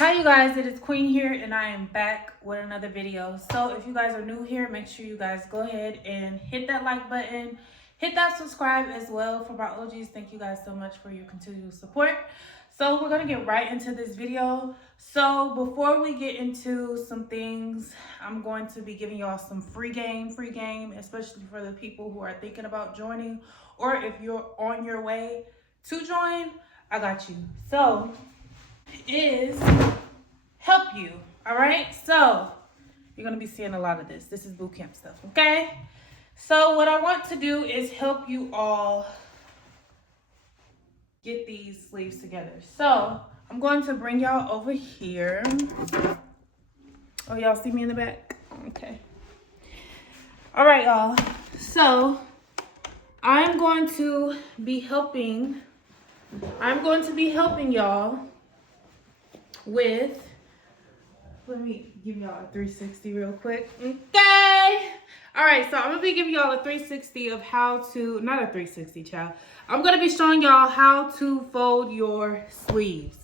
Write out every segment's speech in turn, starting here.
Hi you guys, it is Queen here and I am back with another video. So if you guys are new here, make sure you guys go ahead and hit that like button, hit that subscribe as well. For my OGs, thank you guys so much for your continued support. So we're gonna get right into this video. So before we get into some things, I'm going to be giving y'all some free game, especially for the people who are thinking about joining, or if you're on your way to join, I got you. So is help you. All right, so you're gonna be seeing a lot of this is boot camp stuff. Okay, so what I want to do is help you all get these sleeves together. So I'm going to bring y'all over here. Oh, y'all see me in the back? Okay. All right, y'all, so I'm going to be helping y'all with, let me give y'all a 360 real quick. Okay. All right, so I'm gonna be giving y'all a 360 of how to, not a 360, child. I'm gonna be showing y'all how to fold your sleeves.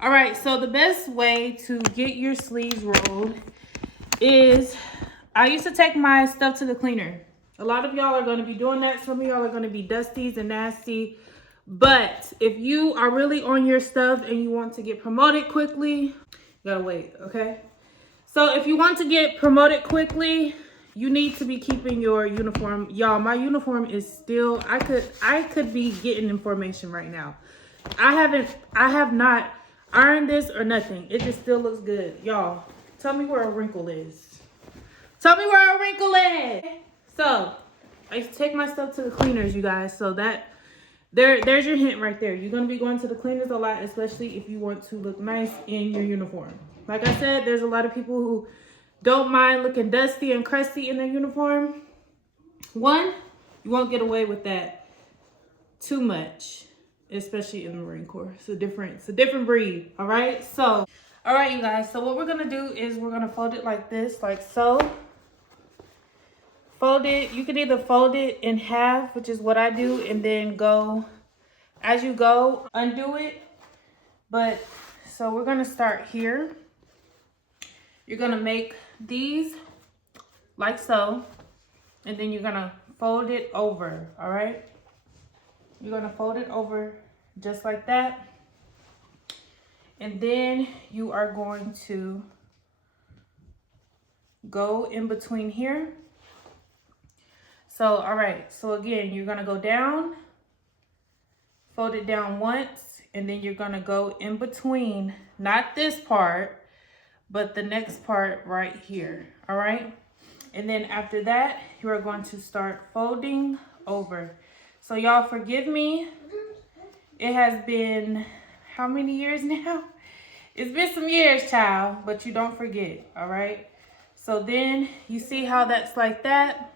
All right, so the best way to get your sleeves rolled is, I used to take my stuff to the cleaner. A lot of y'all are gonna be doing that. Some of y'all are gonna be dusties and nasty. But if you are really on your stuff and you want to get promoted quickly, you gotta wait, okay? So if you want to get promoted quickly, you need to be keeping your uniform. Y'all, my uniform is still, I could be getting information right now. I have not ironed this or nothing. It just still looks good. Y'all, tell me where a wrinkle is. Tell me where a wrinkle is. So I used to take my stuff to the cleaners, you guys. So that, there's your hint right there. You're going to be going to the cleaners a lot, especially if you want to look nice in your uniform. Like I said, there's a lot of people who don't mind looking dusty and crusty in their uniform. One, you won't get away with that too much, especially in the Marine Corps. It's a different breed, all right? So, all right, you guys. So what we're going to do is we're going to fold it like this, like so. Fold it. You can either fold it in half, which is what I do, and then go, as you go, undo it. But, so we're going to start here. You're going to make these like so, and then you're going to fold it over, all right? You're going to fold it over just like that. And then you are going to go in between here. So, all right, so again, you're going to go down, fold it down once, and then you're going to go in between, not this part, but the next part right here, all right? And then after that, you are going to start folding over. So y'all forgive me. It has been how many years now? It's been some years, child, but you don't forget, all right? So then you see how that's like that.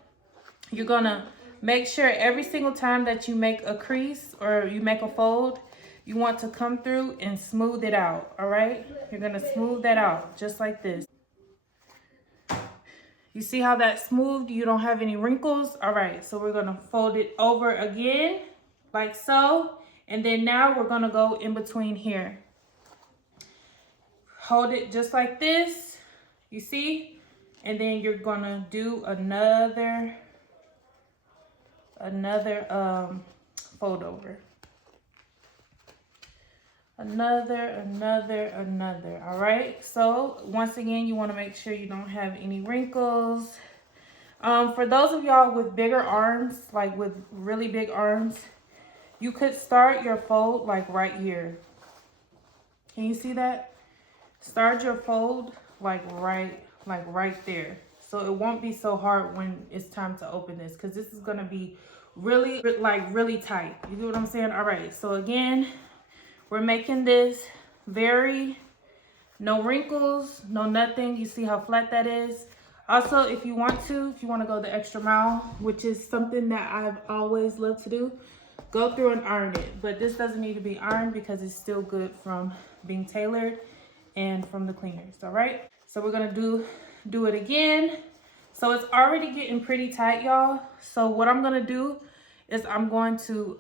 You're gonna make sure every single time that you make a crease or you make a fold, you want to come through and smooth it out, all right? You're gonna smooth that out just like this. You see how that's smoothed? You don't have any wrinkles? All right, so we're gonna fold it over again, like so. And then now we're gonna go in between here. Hold it just like this, you see? And then you're gonna do another fold over. Another, all right? So once again, you wanna make sure you don't have any wrinkles. For those of y'all with bigger arms, like with really big arms, you could start your fold like right here. Can you see that? Start your fold like right there. So it won't be so hard when it's time to open this, because this is gonna be really tight. You get what I'm saying? All right, so again, we're making this no wrinkles, no nothing. You see how flat that is? Also, if you want to go the extra mile, which is something that I've always loved to do, go through and iron it. But this doesn't need to be ironed because it's still good from being tailored and from the cleaners, all right? So we're gonna do it again. So it's already getting pretty tight, y'all. So what I'm gonna do is I'm going to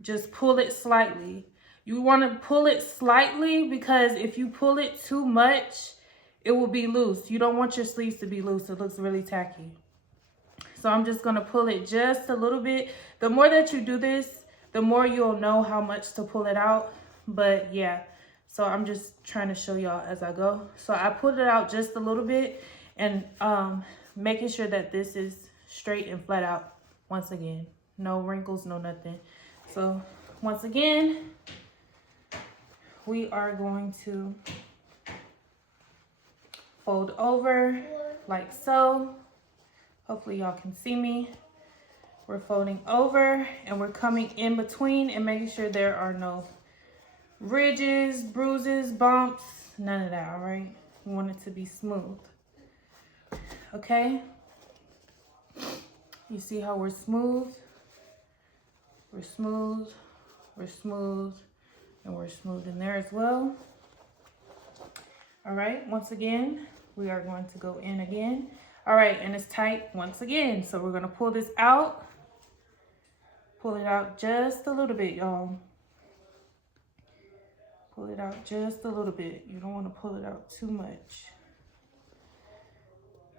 just pull it slightly. You want to pull it slightly because if you pull it too much, it will be loose. You don't want your sleeves to be loose. It looks really tacky. So I'm just going to pull it just a little bit. The more that you do this, the more you'll know how much to pull it out. But yeah, so I'm just trying to show y'all as I go. So I pulled it out just a little bit and making sure that this is straight and flat out once again. No wrinkles, no nothing. So once again, we are going to fold over like so. Hopefully y'all can see me. We're folding over and we're coming in between and making sure there are no ridges, bruises, bumps, none of that, all right? We want it to be smooth, okay? You see how we're smooth? We're smooth, we're smooth, and we're smooth in there as well. All right, once again, we are going to go in again. All right, and it's tight once again. So we're gonna pull this out. Pull it out just a little bit, y'all. Pull it out just a little bit. You don't wanna pull it out too much.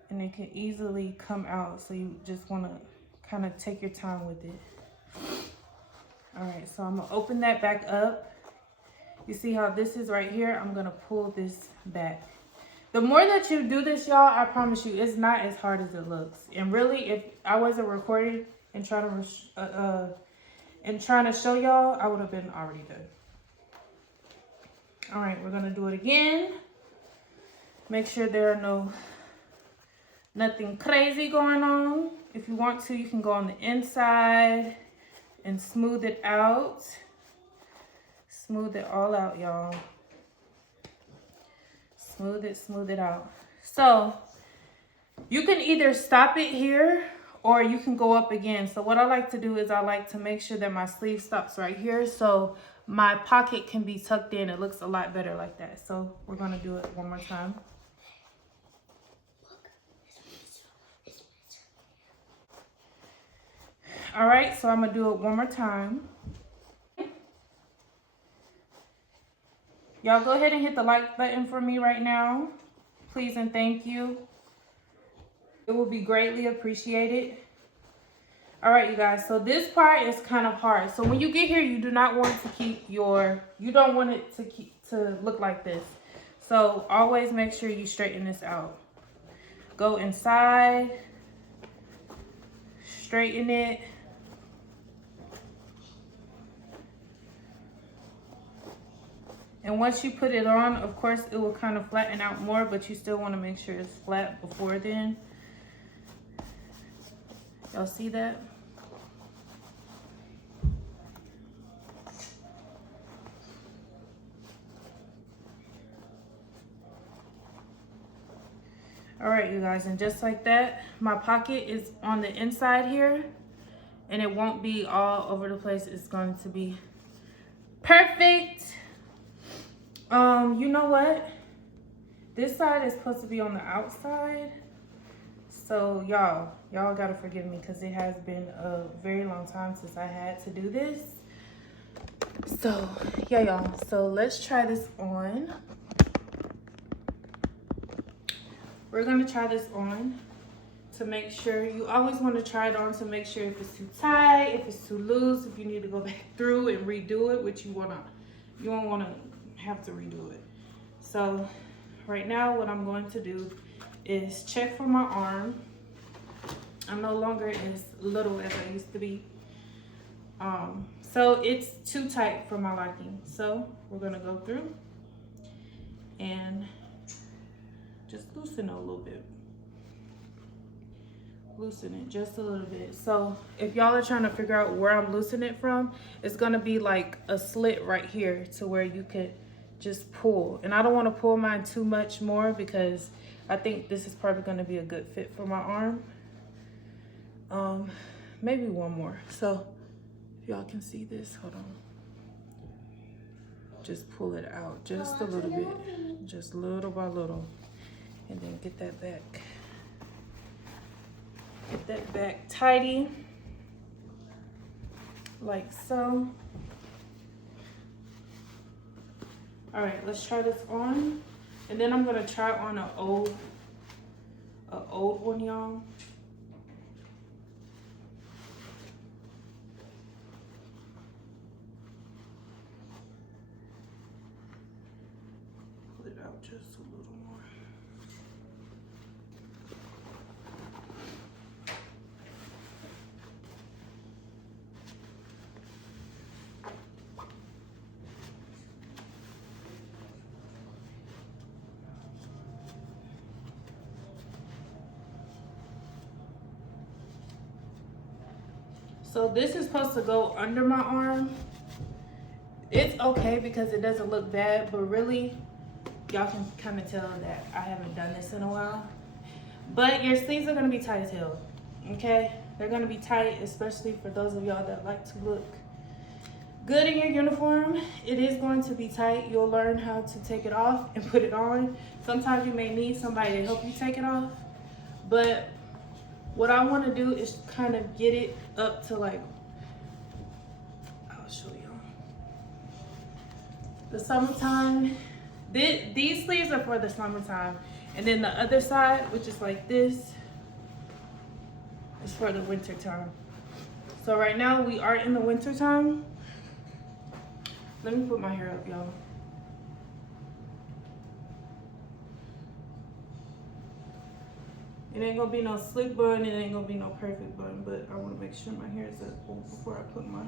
And it can easily come out, so you just wanna kind of take your time with it. All right, so I'm gonna open that back up. You see how this is right here? I'm gonna pull this back. The more that you do this, y'all, I promise you, it's not as hard as it looks. And really, if I wasn't recording and trying to show y'all, I would have been already done. All right, we're gonna do it again. Make sure there are nothing crazy going on. If you want to, you can go on the inside and smooth it out. Smooth it all out, y'all. Smooth it out. So you can either stop it here or you can go up again. So what I like to do is I like to make sure that my sleeve stops right here so my pocket can be tucked in. It looks a lot better like that. So we're gonna do it one more time. All right, so I'm gonna do it one more time. Y'all go ahead and hit the like button for me right now. Please and thank you. It will be greatly appreciated. All right, you guys, so this part is kind of hard. So when you get here, you do not want to you don't want it to look like this. So always make sure you straighten this out. Go inside, straighten it. And once you put it on, of course, it will kind of flatten out more, but you still want to make sure it's flat before then. Y'all see that? All right, you guys, and just like that, my pocket is on the inside here, and it won't be all over the place. It's going to be perfect. You know what? This side is supposed to be on the outside. So y'all gotta forgive me because it has been a very long time since I had to do this. So yeah, y'all, so let's try this on. We're gonna try this on to make sure. You always want to try it on to make sure if it's too tight, if it's too loose, if you need to go back through and redo it, which you don't want to have to redo it. So right now what I'm going to do is check for my arm. I'm no longer as little as I used to be. So it's too tight for my liking. So we're gonna go through and just loosen it a little bit. Loosen it just a little bit. So if y'all are trying to figure out where I'm loosening it from, it's gonna be like a slit right here to where you could just pull. And I don't want to pull mine too much more because I think this is probably going to be a good fit for my arm. Maybe one more. So if y'all can see this, hold on. Just pull it out just a little bit, just little by little, and then get that back. Get that back tidy, like so. All right, let's try this on. And then I'm gonna try on an old one, y'all. Put it out just a little more. So this is supposed to go under my arm. It's okay because it doesn't look bad, but really, y'all can kind of tell that I haven't done this in a while. But your sleeves are gonna be tight as hell, okay? They're gonna be tight, especially for those of y'all that like to look good in your uniform. It is going to be tight. You'll learn how to take it off and put it on. Sometimes you may need somebody to help you take it off, but what I want to do is kind of get it up to like, I'll show y'all. The summertime, these sleeves are for the summertime. And then the other side, which is like this, is for the winter time. So right now we are in the winter time. Let me put my hair up, y'all. It ain't gonna be no slick bun, it ain't gonna be no perfect bun, but I wanna make sure my hair is up before I put my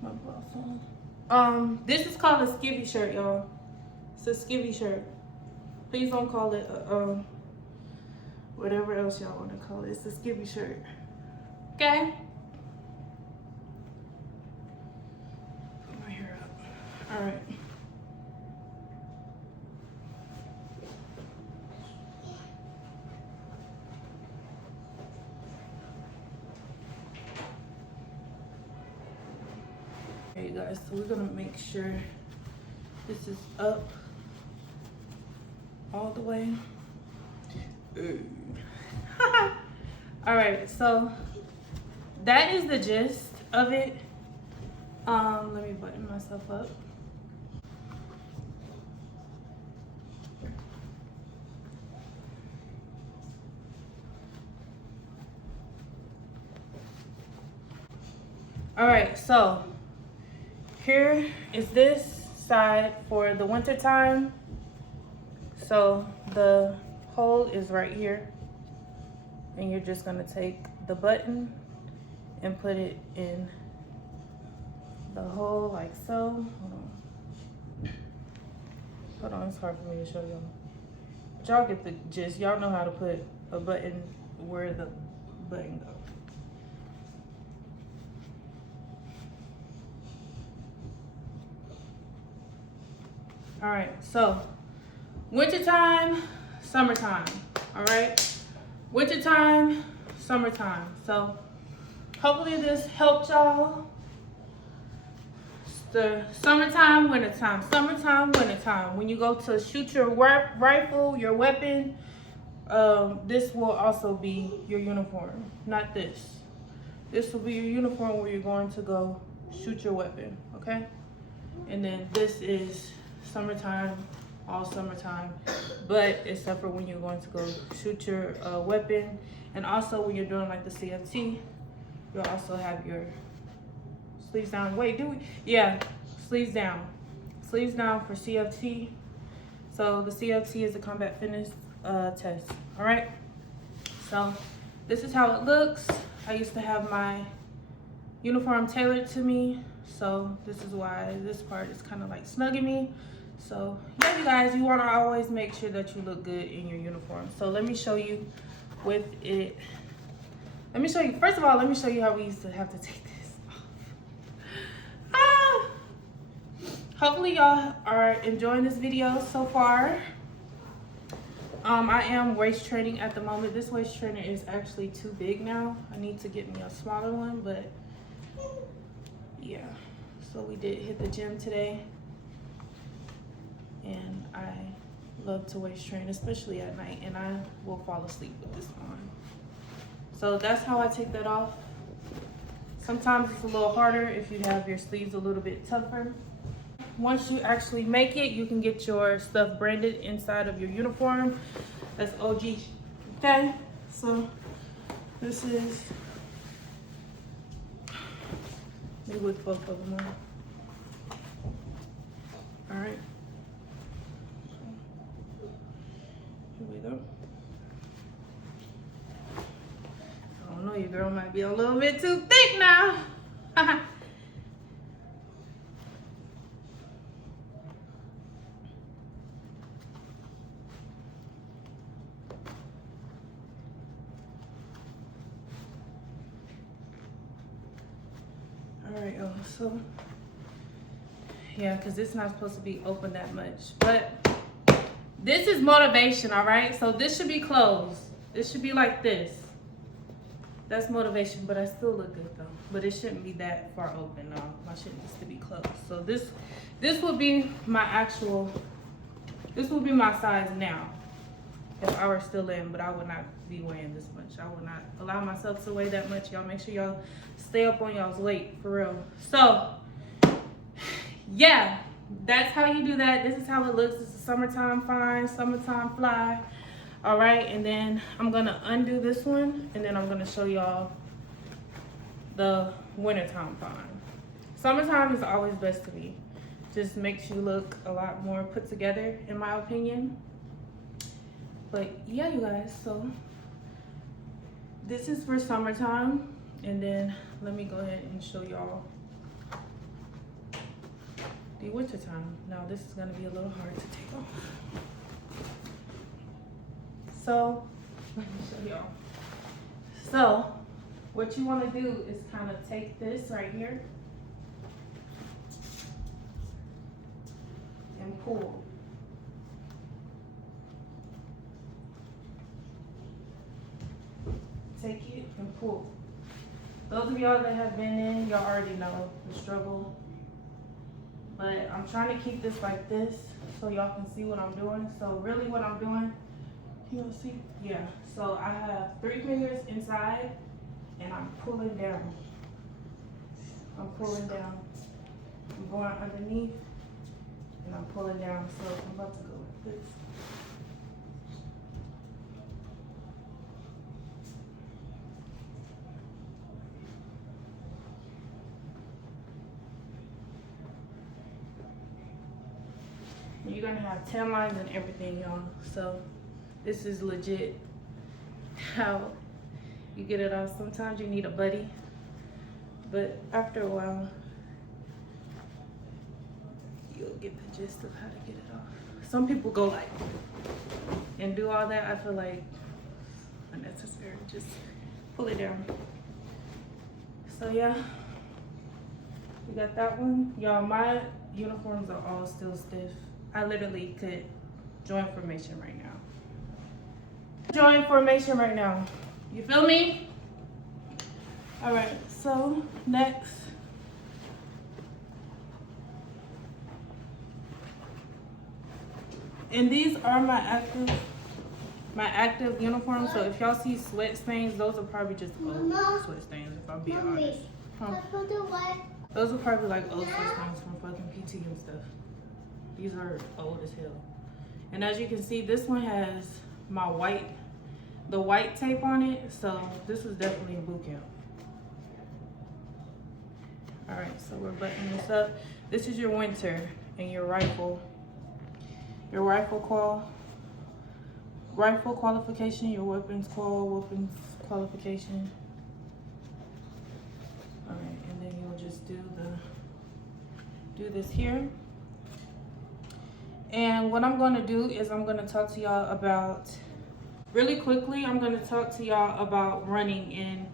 blouse on. This is called a skivvy shirt, y'all. It's a skivvy shirt. Please don't call it whatever else y'all wanna call it. It's a skivvy shirt, okay? Put my hair up, all right. Okay, guys, so we're gonna make sure this is up all the way. All right, so that is the gist of it. Let me button myself up. All right, so here is this side for the winter time. So the hole is right here, and you're just gonna take the button and put it in the hole like so. Hold on, it's hard for me to show y'all. But y'all get the gist. Y'all know how to put a button where the button goes. All right, so wintertime, summertime, all right? Wintertime, summertime. So hopefully this helped y'all. The summertime, wintertime, summertime, wintertime. When you go to shoot your rifle, your weapon, this will also be your uniform, not this. This will be your uniform where you're going to go shoot your weapon, okay? And then this is summertime, all summertime, but except for when you're going to go shoot your weapon, and also when you're doing like the CFT, you'll also have your sleeves down. Wait, do we? Yeah, sleeves down. Sleeves down for CFT. So the CFT is the combat fitness test. All right. So this is how it looks. I used to have my uniform tailored to me, so this is why this part is kind of like snugging me. So yeah, you guys, you want to always make sure that you look good in your uniform. So let me show you with it. Let me show you, first of all, let me show you how we used to have to take this off. Hopefully y'all are enjoying this video so far. I am waist training at the moment. This waist trainer is actually too big now. I need to get me a smaller one, but yeah. So we did hit the gym today. And I love to waist train, especially at night, and I will fall asleep with this on. So that's how I take that off. Sometimes it's a little harder if you have your sleeves a little bit tougher. Once you actually make it, you can get your stuff branded inside of your uniform. That's OG. Okay, so this is, let me whip both of them on. All right, here we go. I don't know, your girl might be a little bit too thick now. All right, y'all, so yeah, because it's not supposed to be open that much, but this is motivation, all right? So this should be closed. This should be like this. That's motivation, but I still look good though. But it shouldn't be that far open. No, my shit needs to be closed. So this would be my actual, this would be my size now if I were still in, but I would not be weighing this much. I would not allow myself to weigh that much. Y'all make sure y'all stay up on y'all's weight, for real. So yeah, that's how you do that. This is how it looks. This is summertime fine, summertime fly. All right, and then I'm gonna undo this one, and then I'm gonna show y'all the wintertime fine. Summertime is always best to me. Just makes you look a lot more put together, in my opinion. But yeah, you guys, so this is for summertime, and then let me go ahead and show y'all the wintertime. Now this is gonna be a little hard to take off. So let me show y'all. So what you want to do is kind of take this right here and pull. Take it and pull. Those of y'all that have been in, y'all already know the struggle. But I'm trying to keep this like this so y'all can see what I'm doing. So really what I'm doing, you'll see, yeah. So I have 3 fingers inside and I'm pulling down. I'm pulling down. I'm going underneath and I'm pulling down. So I'm about to go like this. You're gonna have 10 lines and everything, y'all. So this is legit how you get it off. Sometimes you need a buddy, but after a while, you'll get the gist of how to get it off. Some people go like and do all that. I feel like unnecessary. Just pull it down. So yeah, we got that one. Y'all, my uniforms are all still stiff. I literally could join formation right now. Join formation right now. You feel me? All right, so next. And these are my active uniforms. So if y'all see sweat stains, those are probably just old sweat stains, if I'm being honest. Those are probably like old sweat stains from fucking PT and stuff. These are old as hell. And as you can see, this one has my the white tape on it. So this was definitely a boot camp. All right, so we're buttoning this up. This is your winter and your rifle qualification, your weapons qualification. All right, and then you'll just do this here. And what I'm gonna do is I'm gonna talk to y'all about, really quickly, I'm gonna talk to y'all about running and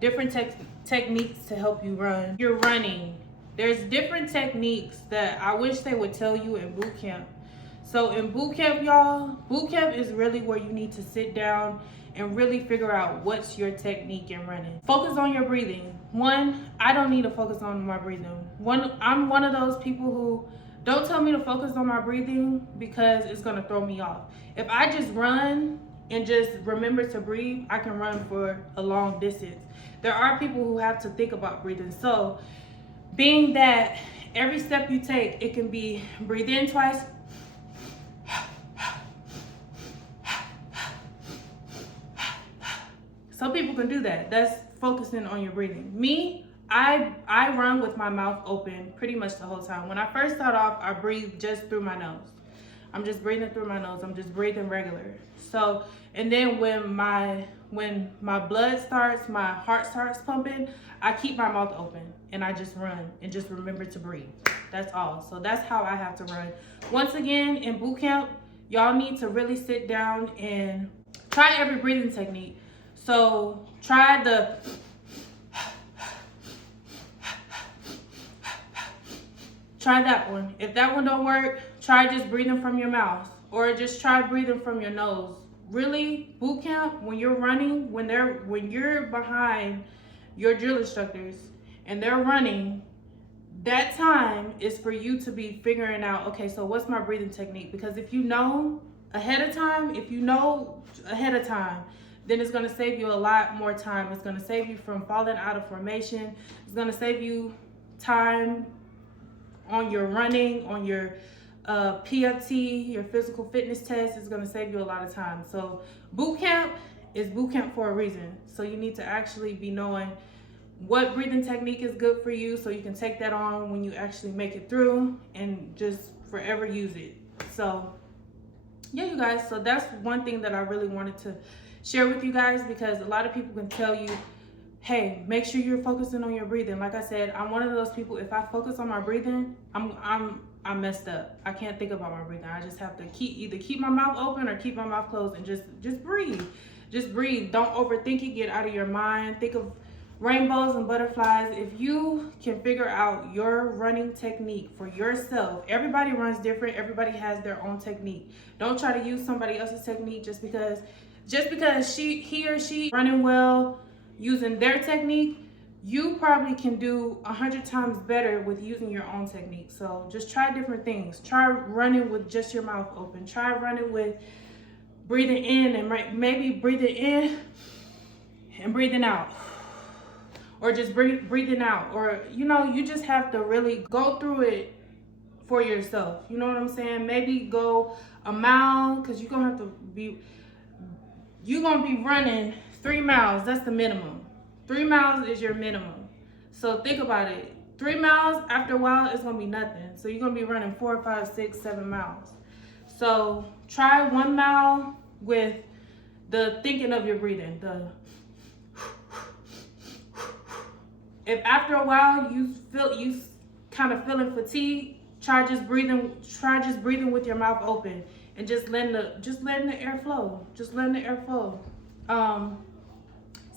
different techniques to help you run. You're running. There's different techniques that I wish they would tell you in boot camp. So in boot camp, y'all, boot camp is really where you need to sit down and really figure out what's your technique in running. Focus on your breathing. One, I don't need to focus on my breathing. I'm one of those people who don't tell me to focus on my breathing because it's gonna throw me off. If I just run and just remember to breathe, I can run for a long distance. there are people who have to think about breathing. So being that every step you take, it can be breathe in twice, some people can do that. That's focusing on your breathing. Me, I run with my mouth open pretty much the whole time. When I first start off, I breathe just through my nose. I'm just breathing through my nose. I'm just breathing regular. So, and then when my blood starts, my heart starts pumping, I keep my mouth open and I just run and just remember to breathe. That's all. So that's how I have to run. Once again, in boot camp, y'all need to really sit down and try every breathing technique. So try the try that one. If that one don't work, try just breathing from your mouth, or just try breathing from your nose. Really, boot camp, when you're running, when you're behind your drill instructors and they're running, that time is for you to be figuring out, okay, so what's my breathing technique? Because if you know ahead of time, then it's gonna save you a lot more time. It's gonna save you from falling out of formation. It's gonna save you time on your running, on your PFT, your physical fitness test. Is gonna save you a lot of time. So boot camp is boot camp for a reason. So you need to actually be knowing what breathing technique is good for you, so you can take that on when you actually make it through and just forever use it. So yeah, you guys, so that's one thing that I really wanted to share with you guys, because a lot of people can tell you, hey, make sure you're focusing on your breathing. Like I said, I'm one of those people, if I focus on my breathing, I'm messed up. I can't think about my breathing. I just have to either keep my mouth open or keep my mouth closed and just breathe. Just breathe. Don't overthink it. Get out of your mind. Think of rainbows and butterflies. If you can figure out your running technique for yourself, everybody runs different. Everybody has their own technique. Don't try to use somebody else's technique just because he or she running well using their technique. You probably can do 100 times better with using your own technique. So just try different things. Try running with just your mouth open. Try running with breathing in and maybe breathing in and breathing out. Or just breathing out. Or, you just have to really go through it for yourself. You know what I'm saying? Maybe go a mile, because you're going to be running 3 miles. That's the minimum. 3 miles is your minimum. So think about it. 3 miles, after a while, it's going to be nothing. So you're going to be running 4, 5, 6, 7 miles. So try 1 mile with the thinking of your breathing. If after a while you kind of feeling fatigued, try just breathing with your mouth open and just letting the air flow. Just letting the air flow.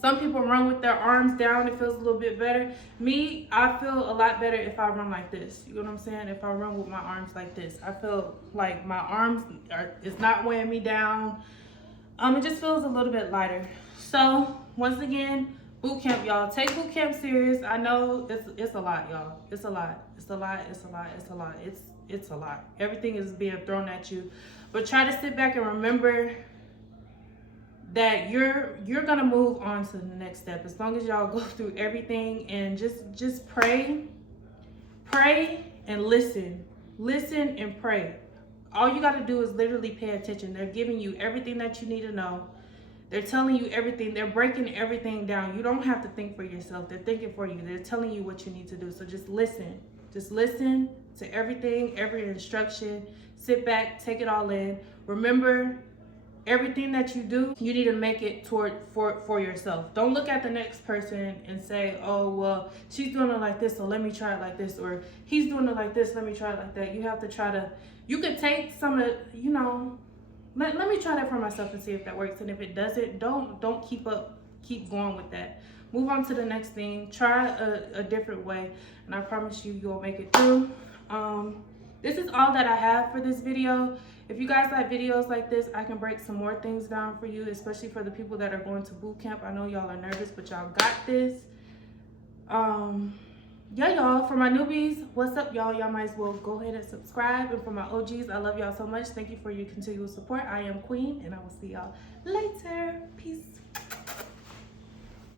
Some people run with their arms down. It feels a little bit better. Me, I feel a lot better if I run like this. You know what I'm saying? If I run with my arms like this, I feel like my arms it's not weighing me down. It just feels a little bit lighter. So once again, boot camp, y'all. Take boot camp serious. I know it's a lot, y'all. It's a lot. It's a lot. It's a lot. It's a lot. It's a lot. Everything is being thrown at you. But try to sit back and remember that you're gonna move on to the next step. As long as y'all go through everything and just pray and listen and pray. All you got to do is literally pay attention. They're giving you everything that you need to know. They're telling you everything. They're breaking everything down. You don't have to think for yourself. They're thinking for you. They're telling you what you need to do. So just listen to everything, every instruction. Sit back, take it all in. Remember, everything that you do, you need to make it for yourself. Don't look at the next person and say, oh, well, she's doing it like this, so let me try it like this. Or he's doing it like this, let me try it like that. You have to try to, you could take some of, let me try that for myself and see if that works. And if it doesn't, don't keep going with that. Move on to the next thing. Try a different way, and I promise you'll make it through. This is all that I have for this video. If you guys like videos like this, I can break some more things down for you, especially for the people that are going to boot camp. I know y'all are nervous, but y'all got this. Yeah, y'all, for my newbies, what's up, y'all? Y'all might as well go ahead and subscribe. And for my OGs, I love y'all so much. Thank you for your continual support. I am Queen, and I will see y'all later. Peace.